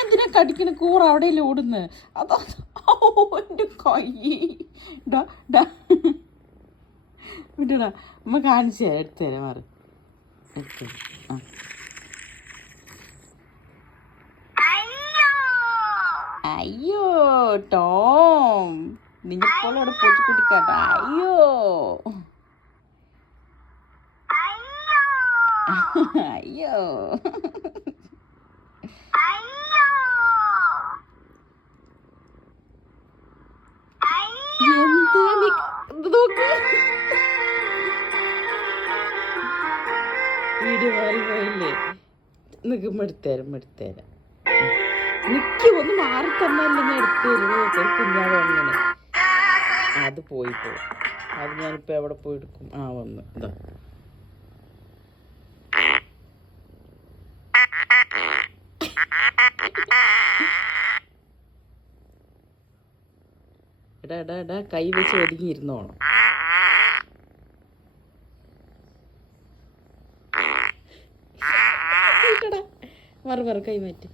എന്തിനാ കടിക്കണ കൂറ അവിടെ ഓടുന്ന്? അതോ എന്റെ കൈ. ഡാ ഡാ. വിട്ടടാ അമ്മ കാണിച്ചു എടുത്തു തരാം മാറി. എടുത്തു ആ. അയ്യോ ടോം. നിന്നെപ്പോലെ അവിടെ പൊട്ടി കുട്ടിക്കാട്ട അയ്യോ. അയ്യോ. എന്താ നോക്ക്. വീഡിയോ മാറി പോയില്ലേ? നിക്ക് എടുത്തുതരാം എടുത്തുതരാം നിക്ക് ഒന്ന് മാറി തന്നല്ലേ ഞാൻ എടുത്തു തരുമോ കുഞ്ഞാവ് അങ്ങനെ അത് പോയി പോയി. അത് ഞാനിപ്പോൾ എവിടെ പോയി എടുക്കും? ആ വന്ന്. ഇതാ എടാ എടാ എടാ കൈ വെച്ച് ഒതുങ്ങിയിരുന്നോണം. മറു മറു കൈ മാറ്റി.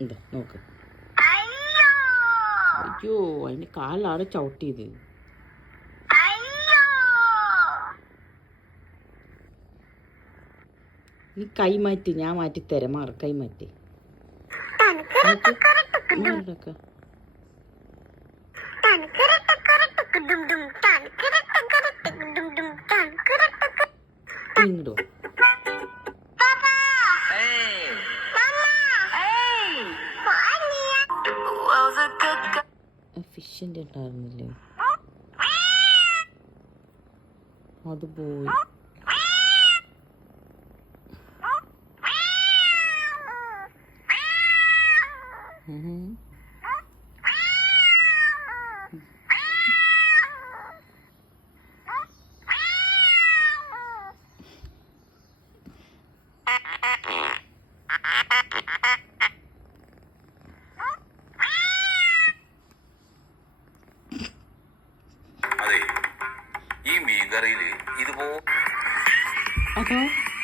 എന്താ നോക്ക്. അയ്യോ അതിന്റെ കാലാണ് ചവിട്ടിയത്. നീ കൈ മാറ്റി ഞാൻ മാറ്റി തരാം മാറ കൈ മാറ്റി. നോക്ക്. മാറിടക്ക. നീ ഇങ്ങോട്ട് വാ. ആ ഫിഷിന്റെ ഉണ്ടായിരുന്നില്ലേ അത് പോയി ഉം. അതെ ഈ മീൻകറിയിൽ ഇതുപോ അതോ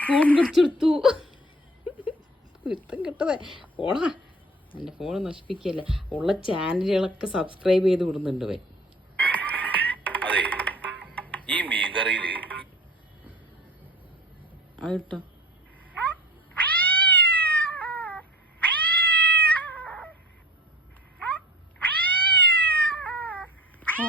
ഫോൺ പിടിച്ചെടുത്തു. വൃത്തം കിട്ടതേ. ഓടാ. എന്റെ ഫോൺ നശിപ്പിക്കുകയല്ല? ഉള്ള ചാനലുകളൊക്കെ സബ്സ്ക്രൈബ് ചെയ്ത് വിടുന്നുണ്ട് വേ അതെ ഈ മീൻകറിയിൽ അത് കിട്ടോ ഓ.